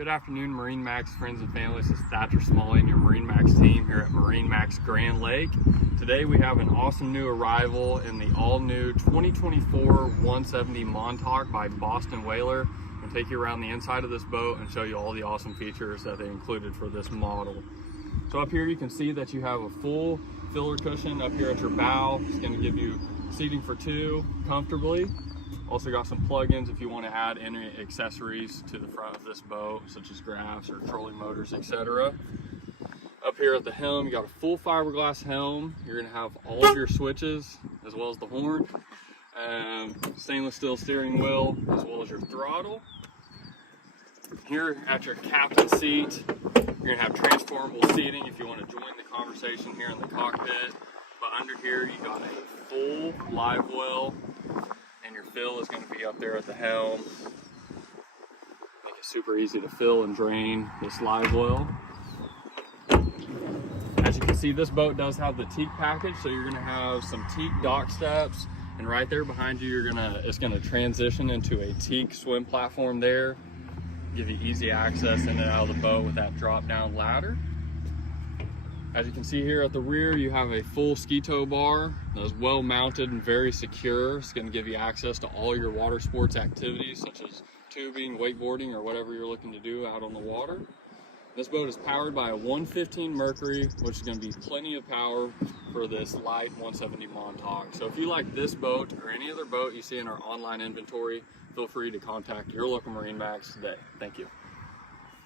Good afternoon, MarineMax friends and family. This is Thatcher Smalley and your MarineMax team here at MarineMax Grand Lake. Today we have an awesome new arrival in the all-new 2024 170 Montauk by Boston Whaler. I'm going to take you around the inside of this boat and show you all the awesome features that they included for this model. So up here you can see that you have a full filler cushion up here at your bow. It's going to give you seating for two comfortably. Also got some plug-ins if you want to add any accessories to the front of this boat, such as graphs or trolling motors, etc. Up here at the helm, you got a full fiberglass helm. You're going to have all of your switches, as well as the horn, stainless steel steering wheel, as well as your throttle. Here at your captain's seat, you're going to have transformable seating if you want to join the conversation here in the cockpit. But under here, you got a full live well. And your fill is going to be up there at the helm. Make it super easy to fill and drain this live well. As you can see, this boat does have the teak package, so you're going to have some teak dock steps, and right there behind you, it's going to transition into a teak swim platform there, give you easy access in and out of the boat with that drop down ladder. As you can see here at the rear, you have a full ski tow bar that is well mounted and very secure. It's going to give you access to all your water sports activities such as tubing, wakeboarding, or whatever you're looking to do out on the water. This boat is powered by a 115 Mercury, which is going to be plenty of power for this light 170 Montauk. So if you like this boat or any other boat you see in our online inventory, feel free to contact your local MarineMax today. Thank you.